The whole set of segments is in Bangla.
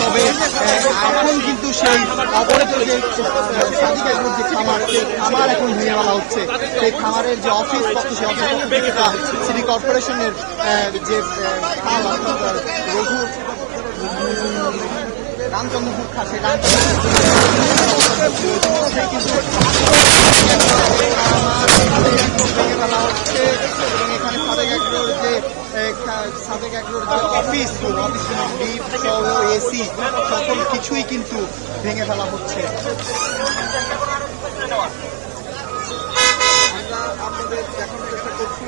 তবে এখন কিন্তু সেই অবরোধ যে সাদিক এগ্রোর যে খামার, সেই খামার এখন ভেঙে ফেলা হচ্ছে। সেই খামারের যে অফিস পক্ষ, সেই অফিস পক্ষ থেকে সিটি কর্পোরেশনের যে রঘু রামচন্দ্রপুর খা, সেই রামচন্দ্রপুর কিন্তু ভেঙে ফেলা হচ্ছে। এবং এখানে সাদেক এগ্রোর যে অফিস লিফট সহ এসি সকল কিছুই কিন্তু ভেঙে ফেলা হচ্ছে। আমরা আপনাদের দেখানোর চেষ্টা করছি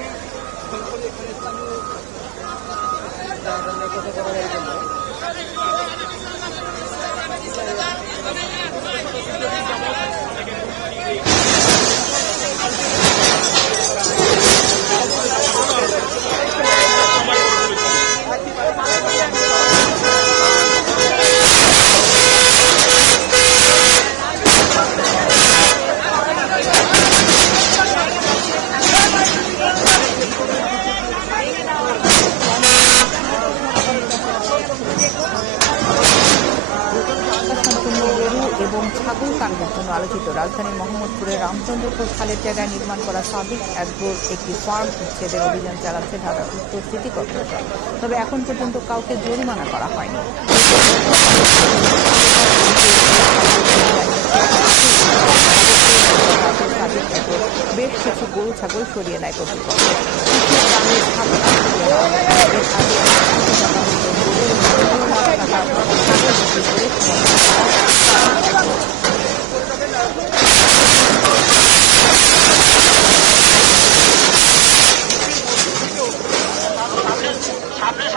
এবং ছাগল কাটার জন্য আলোচিত রাজধানীর মোহাম্মদপুরের রামচন্দ্রপুর খালের জায়গায় নির্মাণ করা সাদিক এগ্রোর একটি ফার্ম উচ্ছেদের অভিযান চালাচ্ছে ঢাকা উত্তর সিটি কর্পোরেশন। তবে এখন পর্যন্ত কাউকে জরিমানা করা হয়নি। বেশ কিছু গরু ছাগল সরিয়ে নেয় কর্তৃপক্ষ।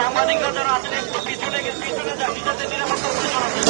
সাংবাদিকরা যারা আছেন একটু পিছনে যান, নিজেদের নিরাপত্তা পরিচালনা।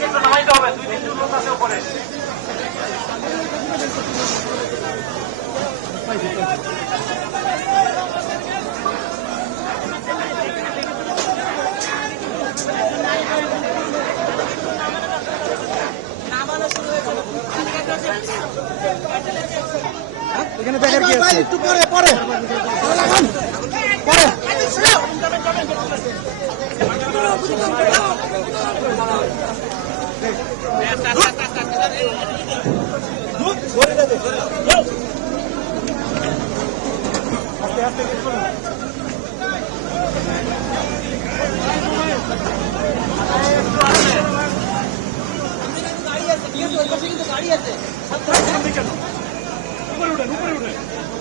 কিন্তু নামাইতে হবে, 2-3 লোক আছে উপরে। এখানে দেখার কি আছে? একটু পরে পরে পরে গাড়ি আছে উপরে উঠেন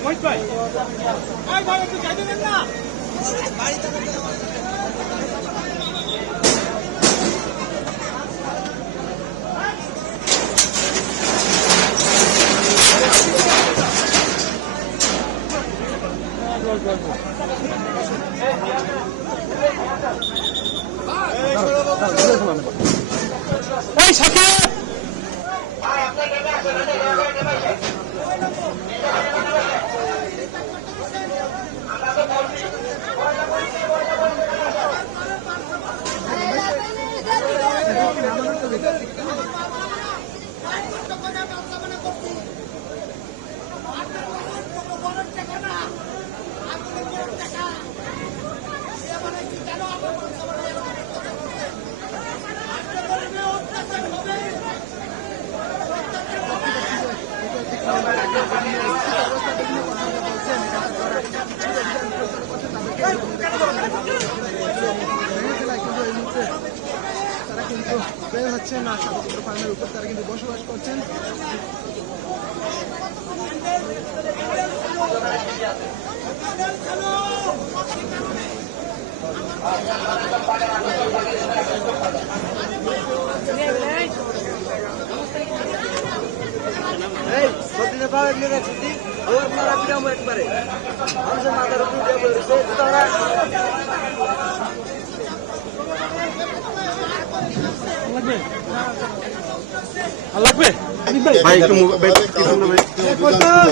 মহিত ভাই ভাই একটু যাই দেবেন না বাড়িতে তারা কিন্তু বের হচ্ছেন না সাধারণ ফার্মের উপর, তারা কিন্তু বসবাস করছেন।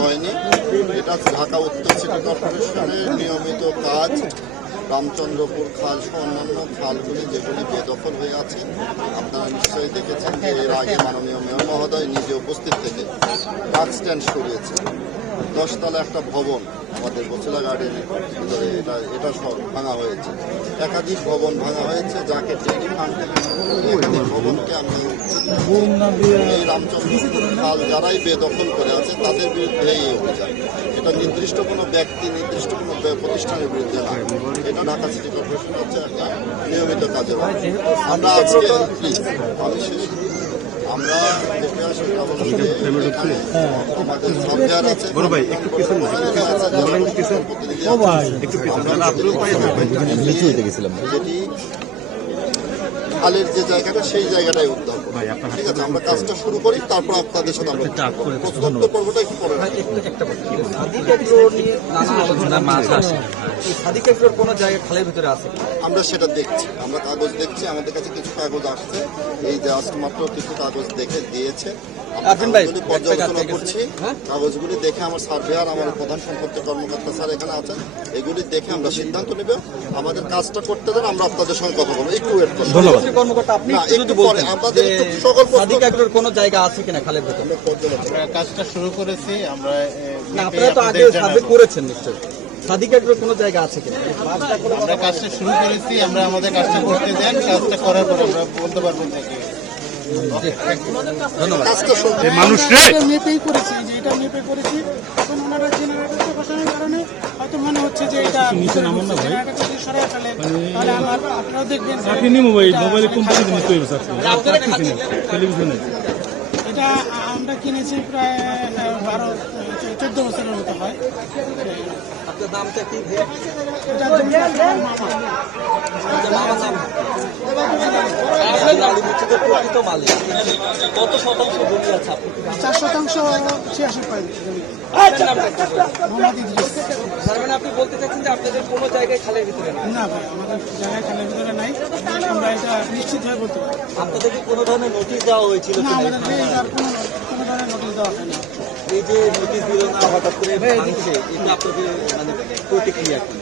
হয়নি, এটা ঢাকা উত্তর সিটি কর্পোরেশনের নিয়মিত কাজ। রামচন্দ্রপুর খাল সহ অন্যান্য খালগুলি যেগুলি বেদখল হয়ে আছে, আপনারা নিশ্চয়ই দেখেছেন যে এর আগে মাননীয় মেয়র মহোদয় নিজে উপস্থিত থেকে বাস স্ট্যান্ড সরিয়েছে। 10 তলা একটা ভবন আমাদের বছিলা গার্ডেনের ভিতরে এটা সব ভাঙা হয়েছে। একাধিক ভবন ভাঙা হয়েছে, যাকে ডেইরি ফান্ড থেকে একাধিক ভবনকে আমি এই রামচন্দ্রপুর খাল যারাই বেদখল করে আছে তাদের বিরুদ্ধে এই অভিযান। এটা নির্দিষ্ট কোনো ব্যক্তি, নির্দিষ্ট কোনো প্রতিষ্ঠানের বিরুদ্ধে না, এটা ঢাকা সিটি কর্পোরেশন হচ্ছে একটা নিয়মিত কাজের। আমরা আজকে আমি শেষ আমরা দেখে আসি আমাদের সাবজার আছে যেটি খালের যে জায়গাটা সেই জায়গাটাই উদ্ধার করি। ঠিক আছে, আমরা কাজটা শুরু করি, তারপর আপনাদের সাথে আমরা প্রশ্নোত্তর পর্বটা একটু পরে আমরা সেটা দেখছি, আমরা কাগজ দেখছি, আমাদের কাছে কিছু কাগজ আসছে, এই যে আজকে মাত্র কিছু কাগজ দেখে দিয়েছে, পর্যালোচনা করছি। কাগজগুলি দেখে আমার সার্ভেয়ার, আমার প্রধান সম্পত্তি কর্মকর্তা স্যার এখানে আছেন, এগুলি দেখে আমরা সিদ্ধান্ত নেব। আমাদের কাজটা করতে দেন, আমরা আপনাদের সঙ্গে কথা বলবো। একটু ওয়েট করুন। ধন্যবাদ। কোনো জায়গা আছে কিনা খালের ভেতরে কাজটা শুরু করেছি আমরা। আপনারা তো আগে সার্ভে করেছেন নিশ্চয়ই, সাদিকের কোনো জায়গা আছে কিনা? আমরা কাজটা শুরু করেছি, আমরা আমাদের কাজটা করতে দেন, কাজটা করার পর আমরা বলতে পারবো থেকে। মেপেই করেছি, যে এটা মেপে করেছি। এখন ওনারা জেনারেটরটা বসানোর কারণে হয়তো মনে হচ্ছে যে এটা জেনারেটর যদি সরিয়ে ফেলে তাহলে আপনারাও দেখবেন এটা আমরা কিনেছি প্রায় 12-14 বছরের মতো হয়। আপনার দামটা কি? এটা জমিদার কত শতাংশ জমি আছে? 4% 86 পয়েন্ট জমি। মোহাম্মদ ইদ্রিস। তার মানে আপনি বলতে চাচ্ছেন যে আপনাদের কোনো জায়গায় খালের ভিতরে না? না ভাই, আমাদের জায়গায় খালের ভিতরে নাই, আমরা এটা নিশ্চিত হয়ে বলতে পারি। আপনাদেরকে কোনো ধরনের নোটিশ দেওয়া হয়েছিল? না, আমাদের কোনো ধরনের নোটিশ দেওয়া হয়নি। এই যে নোটিশ দিল না হঠাৎ করে ভাঙছে, এটা আপনাদের মানে প্রতিক্রিয়া কি?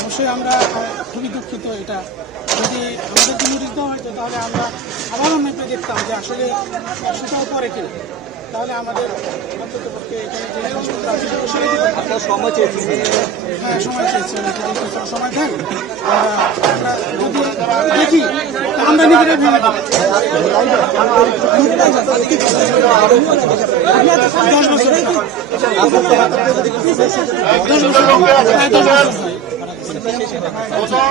অবশ্যই আমরা খুবই দুঃখিত। এটা যদি আমাদেরকে নোটিশ দেওয়া হয়তো তাহলে আমরা আবারও মেপে দেখতাম যে আসলে সেটাও পরে কিনা, তাহলে আমাদের অন্ততপক্ষে এখানে যে জিনিসপত্র আছে সেগুলো সরিয়ে দিতে হবে। আপনার সময় চেয়েছি। হ্যাঁ, সময় চেয়েছি, সময় দেন। আমরা যদি দেখি আমরা নিজেরাই ভেঙে দেবো। 10 বছর।